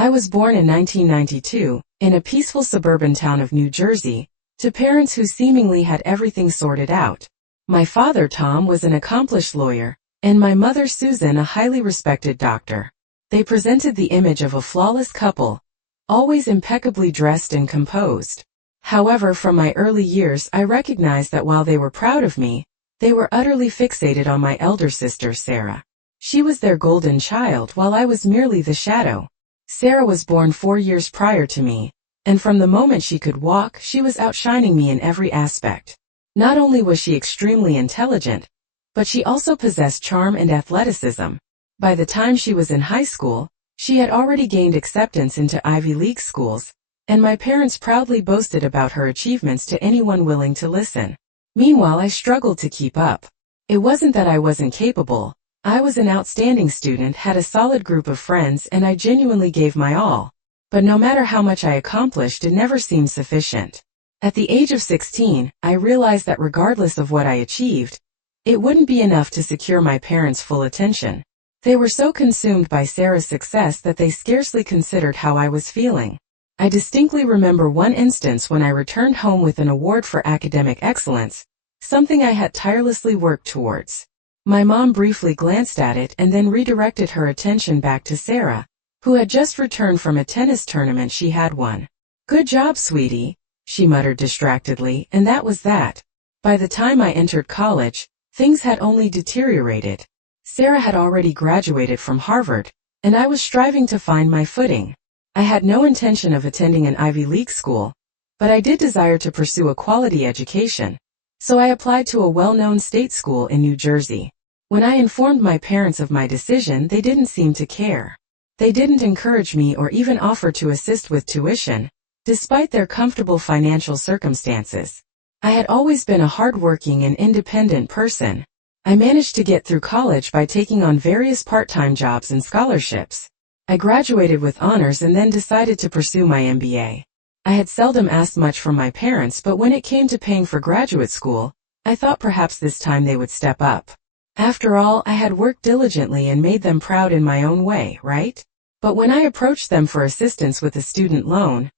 I was born in 1992, in a peaceful suburban town of New Jersey, to parents who seemingly had everything sorted out. My father, Tom, was an accomplished lawyer, and my mother, Susan, a highly respected doctor. They presented the image of a flawless couple, always impeccably dressed and composed. However, from my early years I recognized that while they were proud of me, they were utterly fixated on my elder sister, Sarah. She was their golden child, while I was merely the shadow. Sarah was born 4 years prior to me, and from the moment she could walk, she was outshining me in every aspect. Not only was she extremely intelligent, but she also possessed charm and athleticism. By the time she was in high school, she had already gained acceptance into Ivy League schools, and my parents proudly boasted about her achievements to anyone willing to listen. Meanwhile, I struggled to keep up. It wasn't that I wasn't capable. I was an outstanding student, had a solid group of friends, and I genuinely gave my all. But no matter how much I accomplished, it never seemed sufficient. At the age of 16, I realized that regardless of what I achieved, it wouldn't be enough to secure my parents' full attention. They were so consumed by Sarah's success that they scarcely considered how I was feeling. I distinctly remember one instance when I returned home with an award for academic excellence, something I had tirelessly worked towards. My mom briefly glanced at it and then redirected her attention back to Sarah, who had just returned from a tennis tournament she had won. "Good job, sweetie," she muttered distractedly, and that was that. By the time I entered college, things had only deteriorated. Sarah had already graduated from Harvard, and I was striving to find my footing. I had no intention of attending an Ivy League school, but I did desire to pursue a quality education, so I applied to a well-known state school in New Jersey. When I informed my parents of my decision, they didn't seem to care. They didn't encourage me or even offer to assist with tuition, despite their comfortable financial circumstances. I had always been a hardworking and independent person. I managed to get through college by taking on various part-time jobs and scholarships. I graduated with honors and then decided to pursue my MBA. I had seldom asked much from my parents, but when it came to paying for graduate school, I thought perhaps this time they would step up. After all, I had worked diligently and made them proud in my own way, right? But when I approached them for assistance with a student loan,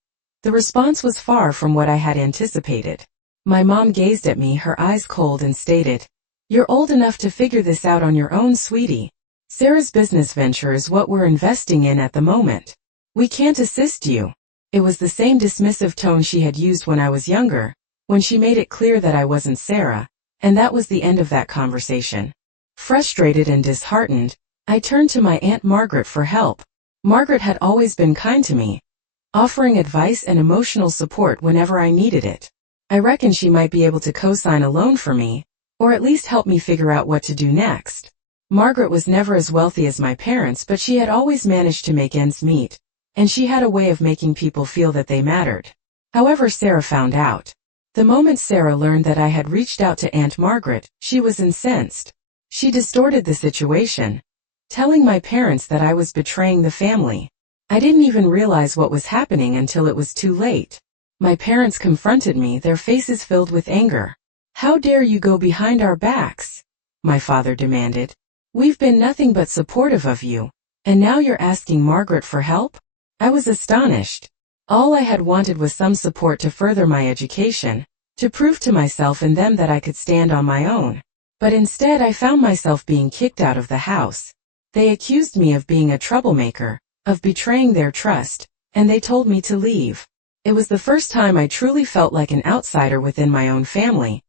the response was far from what I had anticipated. My mom gazed at me, her eyes cold, and stated, "You're old enough to figure this out on your own, sweetie. Sarah's business venture is what we're investing in at the moment. We can't assist you." It was the same dismissive tone she had used when I was younger, when she made it clear that I wasn't Sarah, and that was the end of that conversation. Frustrated and disheartened, I turned to my Aunt Margaret for help. Margaret had always been kind to me, offering advice and emotional support whenever I needed it. I reckoned she might be able to co-sign a loan for me, or at least help me figure out what to do next. Margaret was never as wealthy as my parents, but she had always managed to make ends meet, and she had a way of making people feel that they mattered. However, Sarah found out. The moment Sarah learned that I had reached out to Aunt Margaret, she was incensed. She distorted the situation, telling my parents that I was betraying the family. I didn't even realize what was happening until it was too late. My parents confronted me, their faces filled with anger. "How dare you go behind our backs?" my father demanded. "We've been nothing but supportive of you, and now you're asking Margaret for help?" I was astonished. All I had wanted was some support to further my education, to prove to myself and them that I could stand on my own. But instead I found myself being kicked out of the house. They accused me of being a troublemaker, of betraying their trust, and they told me to leave. It was the first time I truly felt like an outsider within my own family,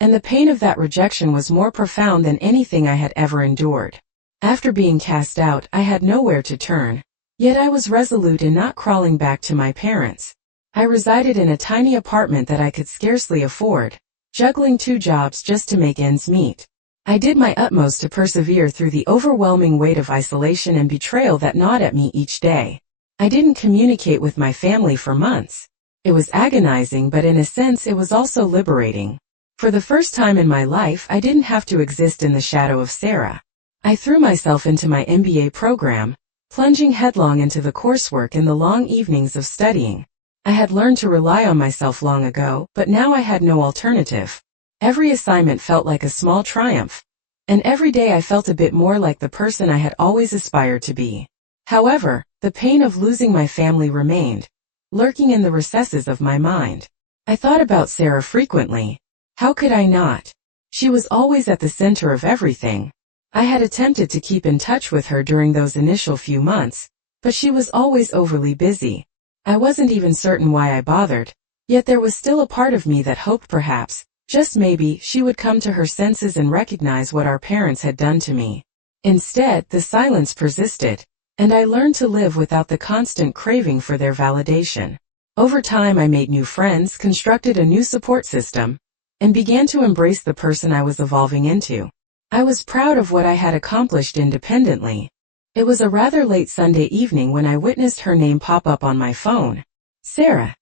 and the pain of that rejection was more profound than anything I had ever endured. After being cast out, I had nowhere to turn, yet I was resolute in not crawling back to my parents. I resided in a tiny apartment that I could scarcely afford, juggling 2 jobs just to make ends meet. I did my utmost to persevere through the overwhelming weight of isolation and betrayal that gnawed at me each day. I didn't communicate with my family for months. It was agonizing, but in a sense it was also liberating. For the first time in my life, I didn't have to exist in the shadow of Sarah. I threw myself into my MBA program, plunging headlong into the coursework and the long evenings of studying. I had learned to rely on myself long ago, but now I had no alternative. Every assignment felt like a small triumph, and every day I felt a bit more like the person I had always aspired to be. However, the pain of losing my family remained, lurking in the recesses of my mind. I thought about Sarah frequently. How could I not? She was always at the center of everything. I had attempted to keep in touch with her during those initial few months, but she was always overly busy. I wasn't even certain why I bothered, yet there was still a part of me that hoped perhaps, just maybe, she would come to her senses and recognize what our parents had done to me. Instead, the silence persisted, and I learned to live without the constant craving for their validation. Over time I made new friends, constructed a new support system, and began to embrace the person I was evolving into. I was proud of what I had accomplished independently. It was a rather late Sunday evening when I witnessed her name pop up on my phone. Sarah.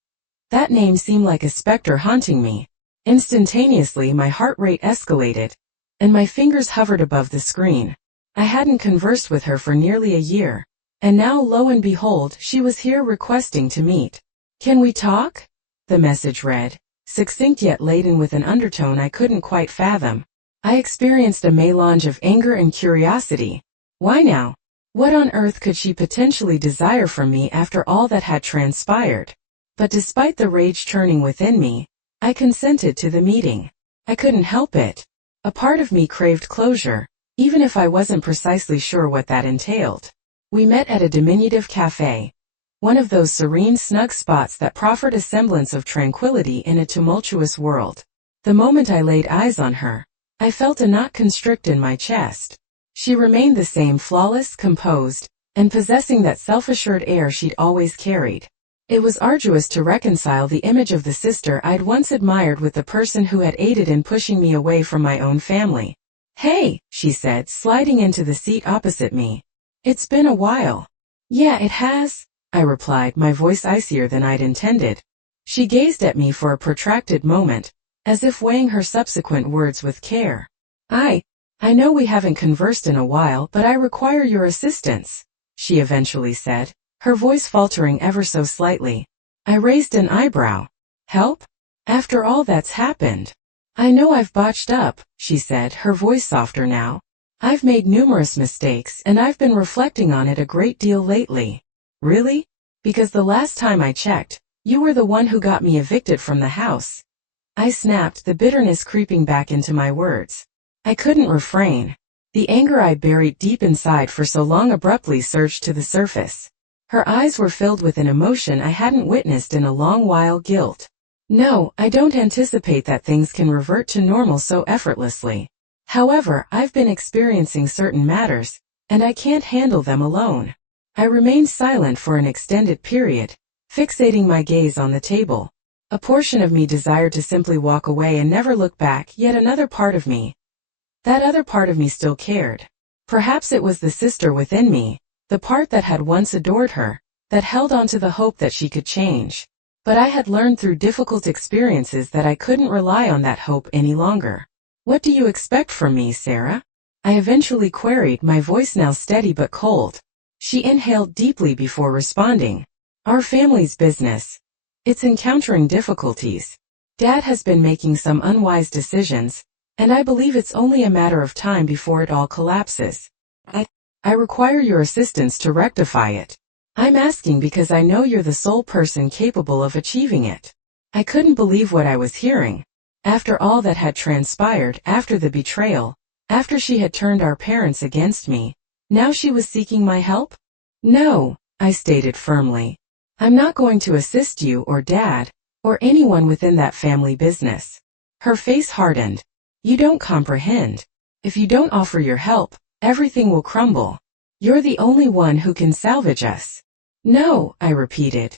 That name seemed like a specter haunting me. Instantaneously my heart rate escalated, and my fingers hovered above the screen. I hadn't conversed with her for nearly a year, and now lo and behold, she was here requesting to meet. "Can we talk?" the message read, succinct yet laden with an undertone I couldn't quite fathom. I experienced a melange of anger and curiosity. Why now? What on earth could she potentially desire from me after all that had transpired? But despite the rage churning within me, I consented to the meeting. I couldn't help it. A part of me craved closure, even if I wasn't precisely sure what that entailed. We met at a diminutive cafe, one of those serene, snug spots that proffered a semblance of tranquility in a tumultuous world. The moment I laid eyes on her, I felt a knot constrict in my chest. She remained the same, flawless, composed, and possessing that self-assured air she'd always carried. It was arduous to reconcile the image of the sister I'd once admired with the person who had aided in pushing me away from my own family. "Hey," she said, sliding into the seat opposite me. "It's been a while." "Yeah, it has," I replied, my voice icier than I'd intended. She gazed at me for a protracted moment, as if weighing her subsequent words with care. I know we haven't conversed in a while, but I require your assistance," she eventually said, her voice faltering ever so slightly. I raised an eyebrow. "Help? After all that's happened?" "I know I've botched up," she said, her voice softer now. "I've made numerous mistakes, and I've been reflecting on it a great deal lately." "Really? Because the last time I checked, you were the one who got me evicted from the house." I snapped, the bitterness creeping back into my words. I couldn't refrain. The anger I buried deep inside for so long abruptly surged to the surface. Her eyes were filled with an emotion I hadn't witnessed in a long while: guilt. "No, I don't anticipate that things can revert to normal so effortlessly. However, I've been experiencing certain matters, and I can't handle them alone." I remained silent for an extended period, fixating my gaze on the table. A portion of me desired to simply walk away and never look back, yet another part of me, that other part of me, still cared. Perhaps it was the sister within me, the part that had once adored her, that held on to the hope that she could change. But I had learned through difficult experiences that I couldn't rely on that hope any longer. "What do you expect from me, Sarah?" I eventually queried, my voice now steady but cold. She inhaled deeply before responding. "Our family's business. It's encountering difficulties. Dad has been making some unwise decisions, and I believe it's only a matter of time before it all collapses. I require your assistance to rectify it. I'm asking because I know you're the sole person capable of achieving it." I couldn't believe what I was hearing. After all that had transpired, after the betrayal, after she had turned our parents against me, now she was seeking my help? "No," I stated firmly. "I'm not going to assist you or Dad, or anyone within that family business." Her face hardened. "You don't comprehend. If you don't offer your help, everything will crumble. You're the only one who can salvage us." "No," I repeated.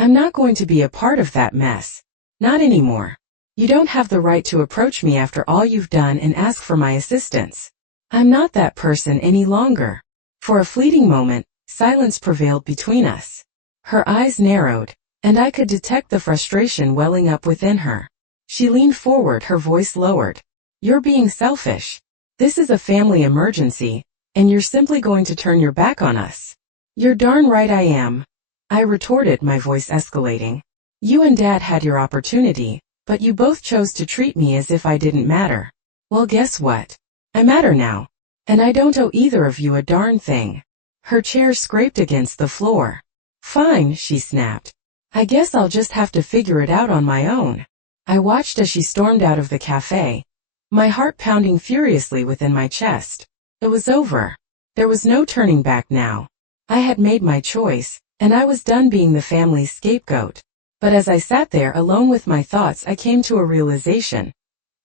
"I'm not going to be a part of that mess. Not anymore. You don't have the right to approach me after all you've done and ask for my assistance. I'm not that person any longer." For a fleeting moment, silence prevailed between us. Her eyes narrowed, and I could detect the frustration welling up within her. She leaned forward, her voice lowered. "You're being selfish. This is a family emergency, and you're simply going to turn your back on us." "You're darn right I am," I retorted, my voice escalating. "You and Dad had your opportunity, but you both chose to treat me as if I didn't matter. Well, guess what? I matter now, and I don't owe either of you a darn thing." Her chair scraped against the floor. "Fine," she snapped. "I guess I'll just have to figure it out on my own." I watched as she stormed out of the cafe, my heart pounding furiously within my chest. It was over. There was no turning back now. I had made my choice, and I was done being the family's scapegoat. But as I sat there alone with my thoughts, I came to a realization.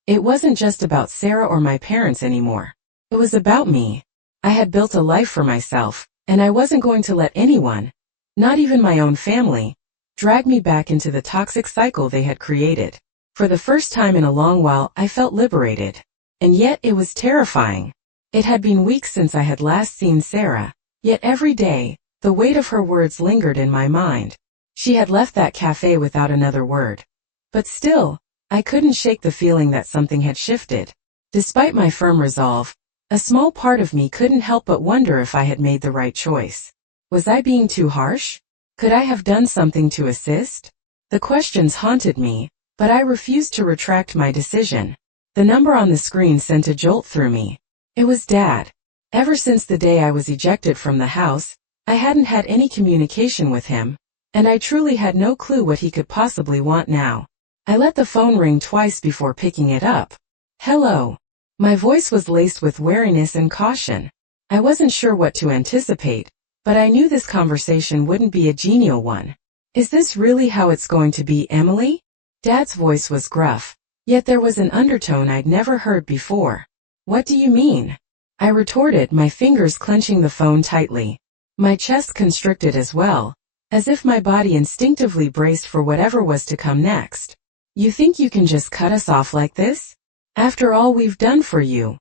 It wasn't just about Sarah or my parents anymore. It was about me. I had built a life for myself, and I wasn't going to let anyone, not even my own family, drag me back into the toxic cycle they had created. For the first time in a long while, I felt liberated. And yet it was terrifying. It had been weeks since I had last seen Sarah, yet every day, the weight of her words lingered in my mind. She had left that cafe without another word. But still, I couldn't shake the feeling that something had shifted. Despite my firm resolve, a small part of me couldn't help but wonder if I had made the right choice. Was I being too harsh? Could I have done something to assist? The questions haunted me, but I refused to retract my decision. The number on the screen sent a jolt through me. It was Dad. Ever since the day I was ejected from the house, I hadn't had any communication with him, and I truly had no clue what he could possibly want now. I let the phone ring twice before picking it up. "Hello." My voice was laced with wariness and caution. I wasn't sure what to anticipate, but I knew this conversation wouldn't be a genial one. "Is this really how it's going to be, Emily?" Dad's voice was gruff, yet there was an undertone I'd never heard before. "What do you mean?" I retorted, my fingers clenching the phone tightly. My chest constricted as well, as if my body instinctively braced for whatever was to come next. "You think you can just cut us off like this? After all we've done for you?"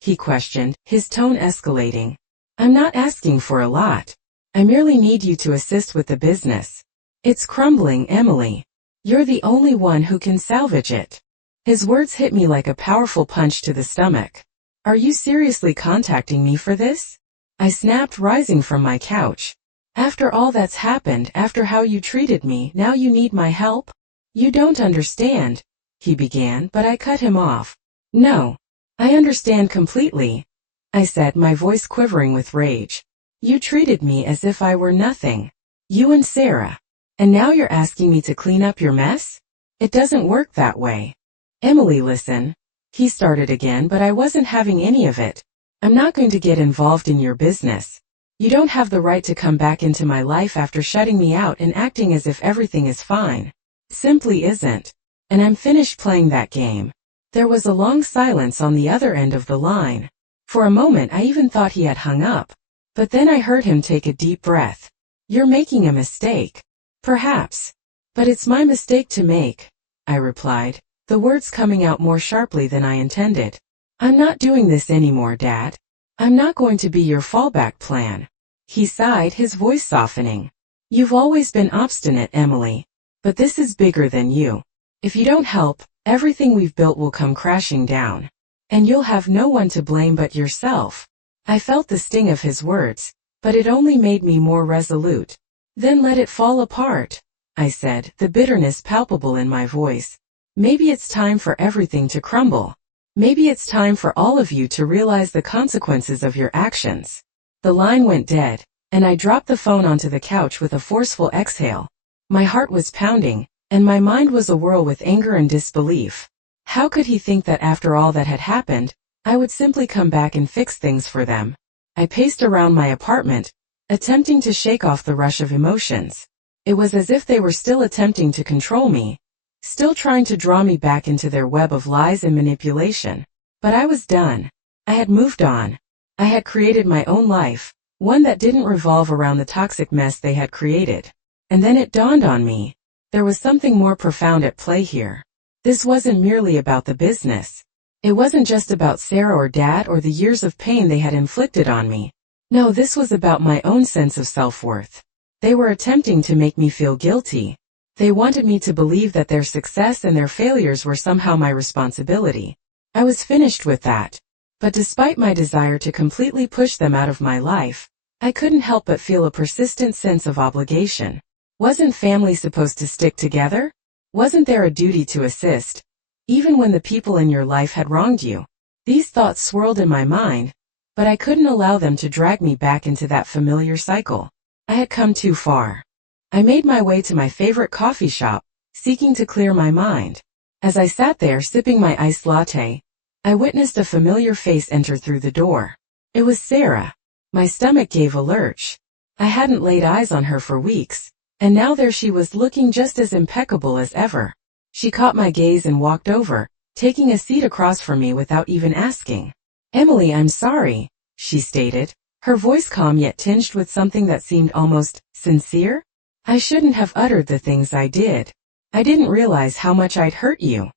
he questioned, his tone escalating. "I'm not asking for a lot. I merely need you to assist with the business. It's crumbling, Emily. You're the only one who can salvage it." His words hit me like a powerful punch to the stomach. "Are you seriously contacting me for this?" I snapped, rising from my couch. "After all that's happened, after how you treated me, now you need my help?" "You don't understand," he began, but I cut him off. "No, I understand completely," I said, my voice quivering with rage. "You treated me as if I were nothing. You and Sarah. And now you're asking me to clean up your mess? It doesn't work that way." "Emily, listen," he started again, but I wasn't having any of it. "I'm not going to get involved in your business. You don't have the right to come back into my life after shutting me out and acting as if everything is fine. Simply isn't. And I'm finished playing that game." There was a long silence on the other end of the line. For a moment I even thought he had hung up. But then I heard him take a deep breath. "You're making a mistake." "Perhaps. But it's my mistake to make," I replied, the words coming out more sharply than I intended. "I'm not doing this anymore, Dad. I'm not going to be your fallback plan." He sighed, his voice softening. "You've always been obstinate, Emily. But this is bigger than you. If you don't help, everything we've built will come crashing down. And you'll have no one to blame but yourself." I felt the sting of his words, but it only made me more resolute. "Then let it fall apart," I said, the bitterness palpable in my voice. "Maybe it's time for everything to crumble. Maybe it's time for all of you to realize the consequences of your actions." The line went dead, and I dropped the phone onto the couch with a forceful exhale. My heart was pounding, and my mind was awhirl with anger and disbelief. How could he think that after all that had happened, I would simply come back and fix things for them? I paced around my apartment, attempting to shake off the rush of emotions. It was as if they were still attempting to control me, still trying to draw me back into their web of lies and manipulation. But I was done. I had moved on. I had created my own life, one that didn't revolve around the toxic mess they had created. And then it dawned on me. There was something more profound at play here. This wasn't merely about the business. It wasn't just about Sarah or Dad or the years of pain they had inflicted on me. No, this was about my own sense of self-worth. They were attempting to make me feel guilty. They wanted me to believe that their success and their failures were somehow my responsibility. I was finished with that. But despite my desire to completely push them out of my life, I couldn't help but feel a persistent sense of obligation. Wasn't family supposed to stick together? Wasn't there a duty to assist, even when the people in your life had wronged you? These thoughts swirled in my mind, but I couldn't allow them to drag me back into that familiar cycle. I had come too far. I made my way to my favorite coffee shop, seeking to clear my mind. As I sat there sipping my iced latte, I witnessed a familiar face enter through the door. It was Sarah. My stomach gave a lurch. I hadn't laid eyes on her for weeks, and now there she was looking just as impeccable as ever. She caught my gaze and walked over, taking a seat across from me without even asking. "Emily, I'm sorry," she stated, her voice calm yet tinged with something that seemed almost sincere. "I shouldn't have uttered the things I did. I didn't realize how much I'd hurt you."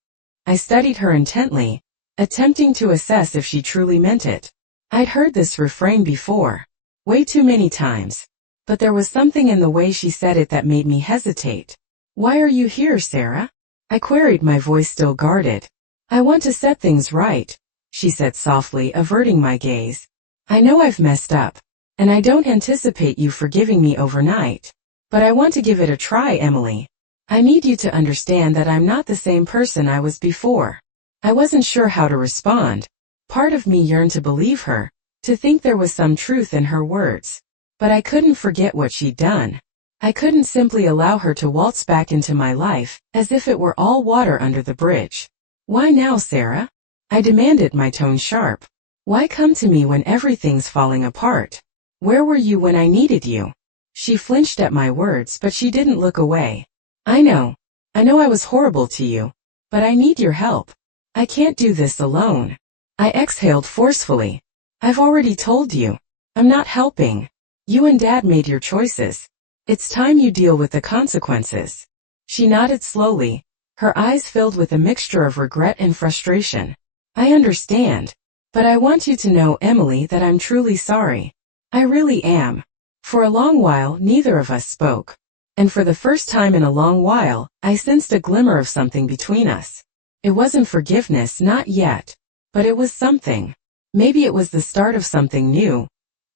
I studied her intently, attempting to assess if she truly meant it. I'd heard this refrain before, way too many times, but there was something in the way she said it that made me hesitate. "Why are you here, Sarah?" I queried, my voice still guarded. "I want to set things right," she said softly, averting my gaze. "I know I've messed up, and I don't anticipate you forgiving me overnight. But I want to give it a try, Emily. I need you to understand that I'm not the same person I was before." I wasn't sure how to respond. Part of me yearned to believe her, to think there was some truth in her words. But I couldn't forget what she'd done. I couldn't simply allow her to waltz back into my life, as if it were all water under the bridge. "Why now, Sarah?" I demanded, my tone sharp. "Why come to me when everything's falling apart? Where were you when I needed you?" She flinched at my words, but she didn't look away. I know I was horrible to you, but I need your help. I can't do this alone." I exhaled forcefully. "I've already told you. I'm not helping. You and Dad made your choices. It's time you deal with the consequences." She nodded slowly, her eyes filled with a mixture of regret and frustration. "I understand. But I want you to know, Emily, that I'm truly sorry. I really am." For a long while, neither of us spoke. And for the first time in a long while, I sensed a glimmer of something between us. It wasn't forgiveness, not yet. But it was something. Maybe it was the start of something new.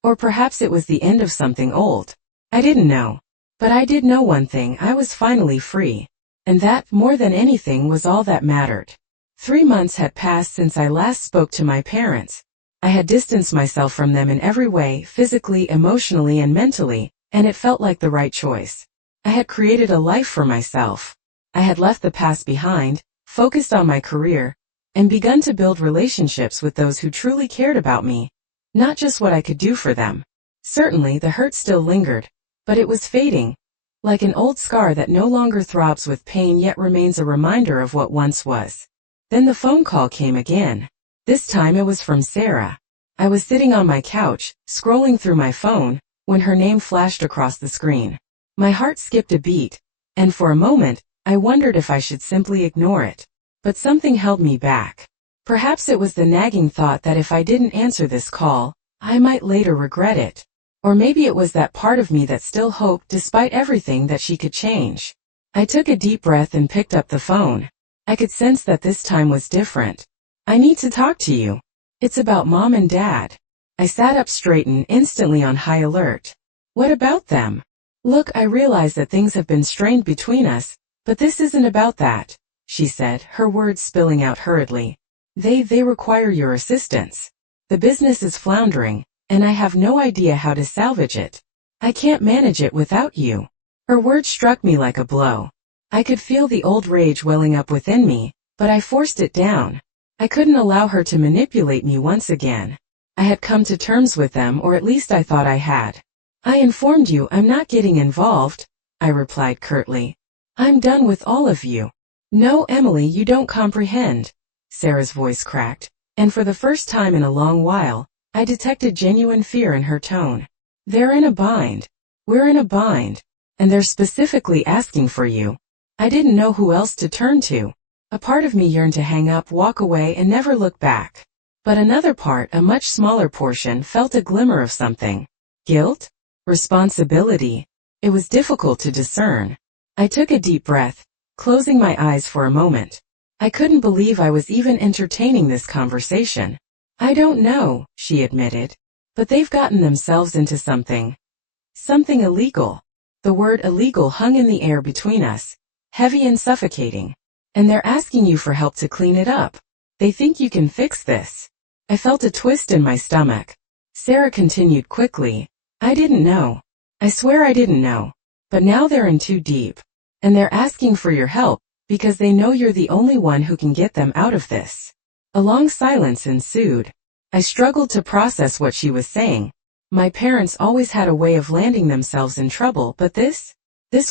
Or perhaps it was the end of something old. I didn't know. But I did know one thing: I was finally free. And that, more than anything, was all that mattered. 3 months had passed since I last spoke to my parents. I had distanced myself from them in every way, physically, emotionally, and mentally, and it felt like the right choice. I had created a life for myself. I had left the past behind, focused on my career, and begun to build relationships with those who truly cared about me, not just what I could do for them. Certainly the hurt still lingered, but it was fading, like an old scar that no longer throbs with pain yet remains a reminder of what once was. Then the phone call came again. This time it was from Sarah. I was sitting on my couch, scrolling through my phone, when her name flashed across the screen. My heart skipped a beat, and for a moment, I wondered if I should simply ignore it. But something held me back. Perhaps it was the nagging thought that if I didn't answer this call, I might later regret it. Or maybe it was that part of me that still hoped, despite everything, that she could change. I took a deep breath and picked up the phone. I could sense that this time was different. "I need to talk to you. It's about Mom and Dad." I sat up straight and instantly on high alert. "What about them?" "Look, I realize that things have been strained between us, but this isn't about that," she said, her words spilling out hurriedly. They require your assistance. The business is floundering, and I have no idea how to salvage it. I can't manage it without you." Her words struck me like a blow. I could feel the old rage welling up within me, but I forced it down. I couldn't allow her to manipulate me once again. I had come to terms with them, or at least I thought I had. "I informed you I'm not getting involved," I replied curtly. "I'm done with all of you." "No, Emily, you don't comprehend." Sarah's voice cracked, and for the first time in a long while, I detected genuine fear in her tone. "They're in a bind. We're in a bind. And they're specifically asking for you." I didn't know who else to turn to. A part of me yearned to hang up, walk away, and never look back. But another part, a much smaller portion, felt a glimmer of something. Guilt? Responsibility? It was difficult to discern. I took a deep breath, closing my eyes for a moment. I couldn't believe I was even entertaining this conversation. "I don't know," she admitted. "But they've gotten themselves into something illegal." The word illegal hung in the air between us, heavy and suffocating. "And they're asking you for help to clean it up. They think you can fix this." I felt a twist in my stomach. Sarah continued quickly. I didn't know. I swear I didn't know. But now they're in too deep. And they're asking for your help, because they know you're the only one who can get them out of this. A long silence ensued. I struggled to process what she was saying. My parents always had a way of landing themselves in trouble, but this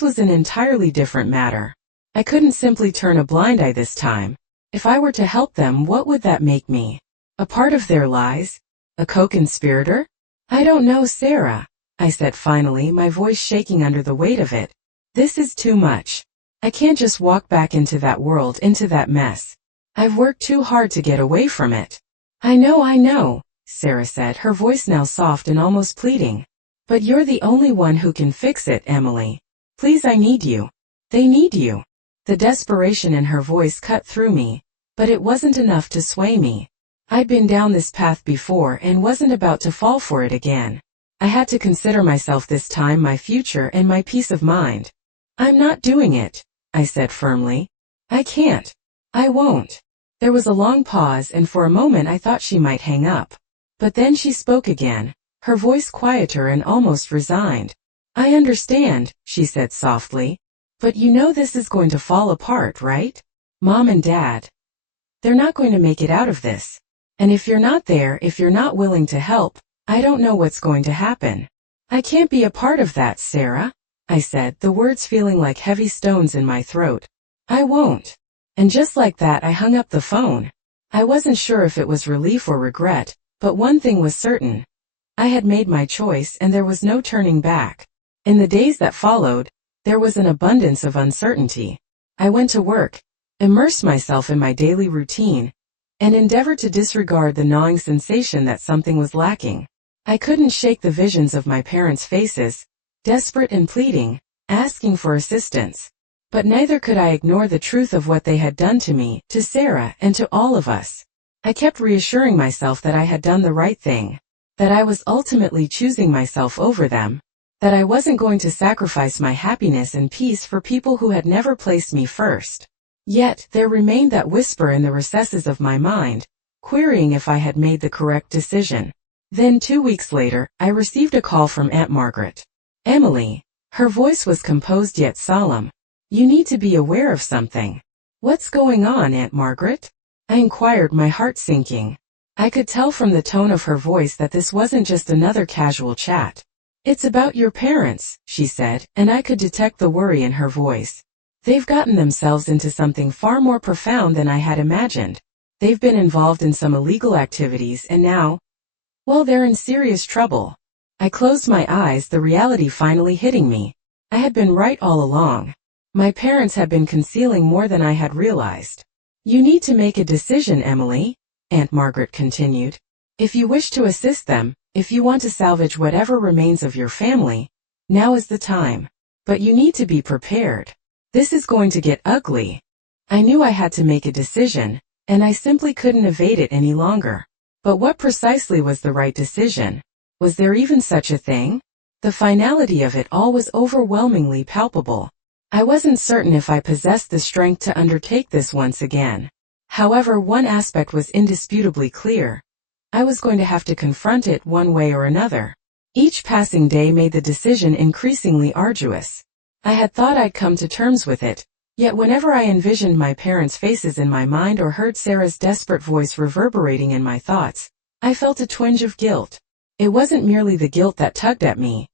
was an entirely different matter. I couldn't simply turn a blind eye this time. If I were to help them, what would that make me? A part of their lies? A co-conspirator? I don't know, Sarah, I said finally, my voice shaking under the weight of it. This is too much. I can't just walk back into that world, into that mess. I've worked too hard to get away from it. I know, Sarah said, her voice now soft and almost pleading. But you're the only one who can fix it, Emily. Please, I need you. They need you. The desperation in her voice cut through me, but it wasn't enough to sway me. I'd been down this path before and wasn't about to fall for it again. I had to consider myself this time, my future and my peace of mind. I'm not doing it, I said firmly. I can't. I won't. There was a long pause, and for a moment I thought she might hang up. But then she spoke again, her voice quieter and almost resigned. I understand, she said softly. But you know this is going to fall apart, right? Mom and Dad. They're not going to make it out of this. And if you're not there, if you're not willing to help, I don't know what's going to happen. I can't be a part of that, Sarah, I said, the words feeling like heavy stones in my throat. I won't. And just like that I hung up the phone. I wasn't sure if it was relief or regret, but one thing was certain. I had made my choice and there was no turning back. In the days that followed, there was an abundance of uncertainty. I went to work, immersed myself in my daily routine, and endeavored to disregard the gnawing sensation that something was lacking. I couldn't shake the visions of my parents' faces, desperate and pleading, asking for assistance. But neither could I ignore the truth of what they had done to me, to Sarah, and to all of us. I kept reassuring myself that I had done the right thing, that I was ultimately choosing myself over them, that I wasn't going to sacrifice my happiness and peace for people who had never placed me first. Yet, there remained that whisper in the recesses of my mind, querying if I had made the correct decision. Then 2 weeks later, I received a call from Aunt Margaret. Emily. Her voice was composed yet solemn. You need to be aware of something. What's going on, Aunt Margaret? I inquired, my heart sinking. I could tell from the tone of her voice that this wasn't just another casual chat. It's about your parents, she said, and I could detect the worry in her voice. They've gotten themselves into something far more profound than I had imagined. They've been involved in some illegal activities and now, well, they're in serious trouble. I closed my eyes, the reality finally hitting me. I had been right all along. My parents had been concealing more than I had realized. You need to make a decision, Emily, Aunt Margaret continued. If you wish to assist them, if you want to salvage whatever remains of your family, now is the time. But you need to be prepared. This is going to get ugly. I knew I had to make a decision, and I simply couldn't evade it any longer. But what precisely was the right decision? Was there even such a thing? The finality of it all was overwhelmingly palpable. I wasn't certain if I possessed the strength to undertake this once again. However, one aspect was indisputably clear. I was going to have to confront it one way or another. Each passing day made the decision increasingly arduous. I had thought I'd come to terms with it, yet whenever I envisioned my parents' faces in my mind or heard Sarah's desperate voice reverberating in my thoughts, I felt a twinge of guilt. It wasn't merely the guilt that tugged at me.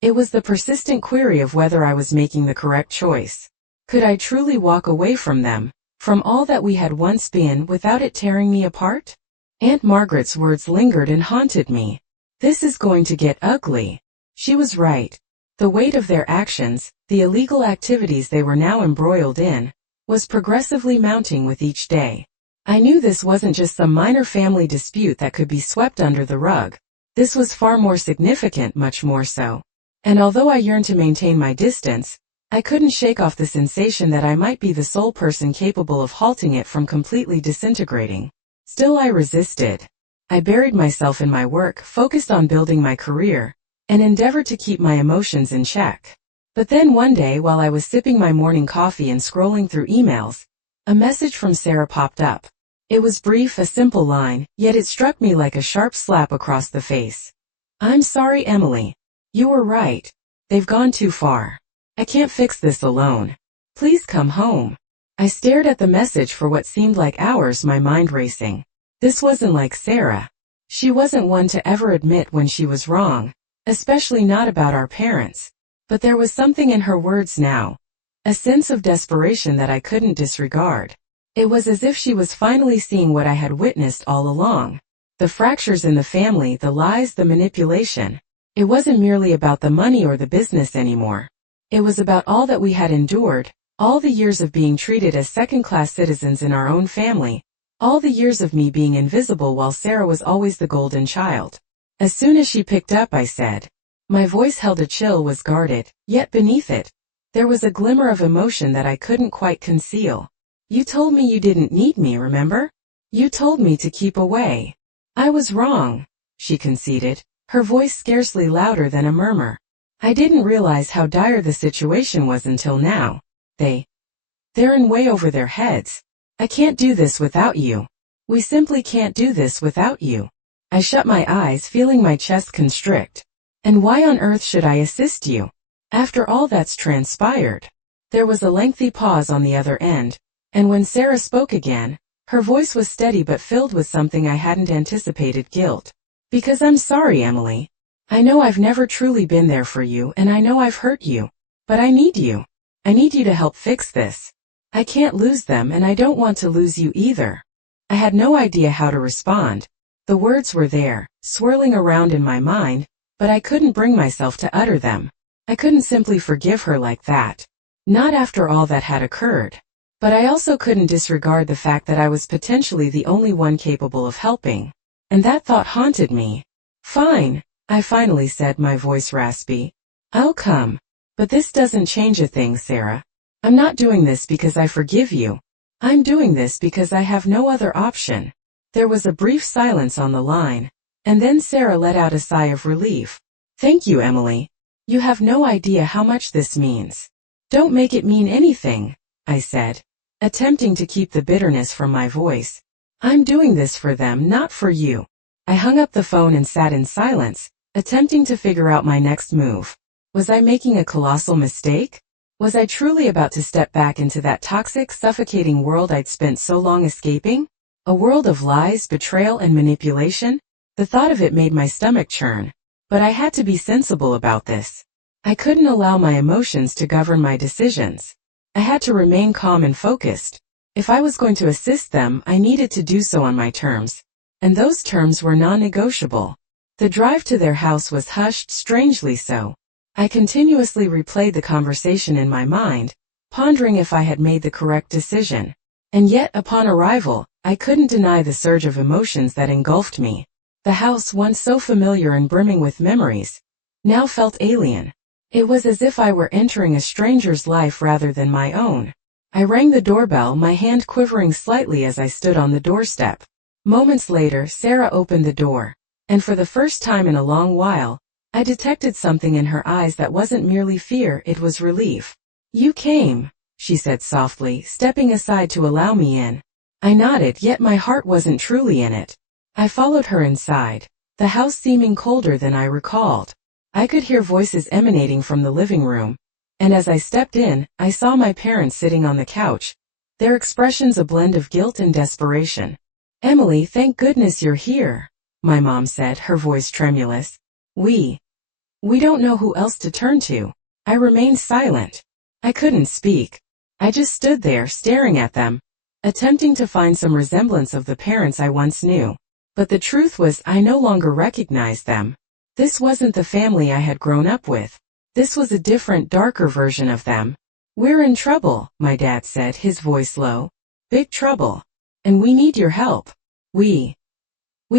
It was the persistent query of whether I was making the correct choice. Could I truly walk away from them, from all that we had once been, without it tearing me apart? Aunt Margaret's words lingered and haunted me. This is going to get ugly. She was right. The weight of their actions, the illegal activities they were now embroiled in, was progressively mounting with each day. I knew this wasn't just some minor family dispute that could be swept under the rug. This was far more significant, much more so. And although I yearned to maintain my distance, I couldn't shake off the sensation that I might be the sole person capable of halting it from completely disintegrating. Still, I resisted. I buried myself in my work, focused on building my career, and endeavored to keep my emotions in check. But then one day, while I was sipping my morning coffee and scrolling through emails, a message from Sarah popped up. It was brief, a simple line, yet it struck me like a sharp slap across the face. I'm sorry, Emily. You were right. They've gone too far. I can't fix this alone. Please come home. I stared at the message for what seemed like hours, my mind racing. This wasn't like Sarah. She wasn't one to ever admit when she was wrong, especially not about our parents. But there was something in her words now, a sense of desperation that I couldn't disregard. It was as if she was finally seeing what I had witnessed all along. The fractures in the family, the lies, the manipulation. It wasn't merely about the money or the business anymore. It was about all that we had endured, all the years of being treated as second-class citizens in our own family, all the years of me being invisible while Sarah was always the golden child. As soon as she picked up, I said. My voice held a chill, was guarded, yet beneath it, there was a glimmer of emotion that I couldn't quite conceal. You told me you didn't need me, remember? You told me to keep away. I was wrong, she conceded, her voice scarcely louder than a murmur. I didn't realize how dire the situation was until now. They're in way over their heads. I can't do this without you. We simply can't do this without you. I shut my eyes, feeling my chest constrict. And why on earth should I assist you? After all that's transpired. There was a lengthy pause on the other end, and when Sarah spoke again, her voice was steady but filled with something I hadn't anticipated: guilt. Because I'm sorry, Emily. I know I've never truly been there for you, and I know I've hurt you. But I need you. I need you to help fix this. I can't lose them, and I don't want to lose you either. I had no idea how to respond. The words were there, swirling around in my mind, but I couldn't bring myself to utter them. I couldn't simply forgive her like that. Not after all that had occurred. But I also couldn't disregard the fact that I was potentially the only one capable of helping. And that thought haunted me. Fine, I finally said, my voice raspy. I'll come. But this doesn't change a thing, Sarah. I'm not doing this because I forgive you. I'm doing this because I have no other option. There was a brief silence on the line, and then Sarah let out a sigh of relief. Thank you, Emily. You have no idea how much this means. Don't make it mean anything, I said, attempting to keep the bitterness from my voice. I'm doing this for them, not for you. I hung up the phone and sat in silence, attempting to figure out my next move. Was I making a colossal mistake? Was I truly about to step back into that toxic, suffocating world I'd spent so long escaping? A world of lies, betrayal, and manipulation? The thought of it made my stomach churn. But I had to be sensible about this. I couldn't allow my emotions to govern my decisions. I had to remain calm and focused. If I was going to assist them, I needed to do so on my terms. And those terms were non-negotiable. The drive to their house was hushed, strangely so. I continuously replayed the conversation in my mind, pondering if I had made the correct decision. And yet, upon arrival, I couldn't deny the surge of emotions that engulfed me. The house, once so familiar and brimming with memories, now felt alien. It was as if I were entering a stranger's life rather than my own. I rang the doorbell, my hand quivering slightly as I stood on the doorstep. Moments later, Sarah opened the door, and for the first time in a long while, I detected something in her eyes that wasn't merely fear, it was relief. You came, she said softly, stepping aside to allow me in. I nodded, yet my heart wasn't truly in it. I followed her inside, the house seeming colder than I recalled. I could hear voices emanating from the living room, and as I stepped in, I saw my parents sitting on the couch, their expressions a blend of guilt and desperation. Emily, thank goodness you're here, my mom said, her voice tremulous. We don't know who else to turn to. I remained silent. I couldn't speak. I just stood there staring at them, attempting to find some resemblance of the parents I once knew. But the truth was, I no longer recognized them. This wasn't the family I had grown up with. This was a different, darker version of them. We're in trouble, my dad said, his voice low. Big trouble. And we need your help. We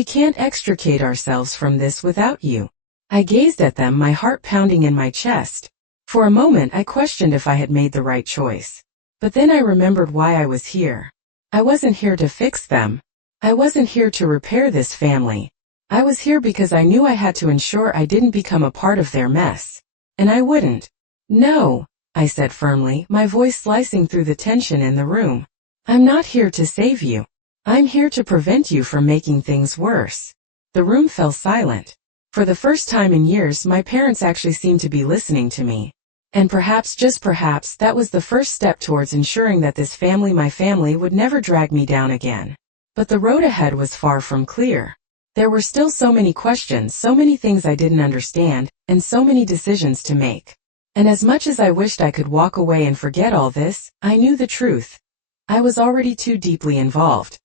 can't extricate ourselves from this without you. I gazed at them, my heart pounding in my chest. For a moment I questioned if I had made the right choice. But then I remembered why I was here. I wasn't here to fix them. I wasn't here to repair this family. I was here because I knew I had to ensure I didn't become a part of their mess. And I wouldn't. No, I said firmly, my voice slicing through the tension in the room. I'm not here to save you. I'm here to prevent you from making things worse. The room fell silent. For the first time in years, my parents actually seemed to be listening to me. And perhaps, just perhaps, that was the first step towards ensuring that this family, my family, would never drag me down again. But the road ahead was far from clear. There were still so many questions, so many things I didn't understand, and so many decisions to make. And as much as I wished I could walk away and forget all this, I knew the truth. I was already too deeply involved.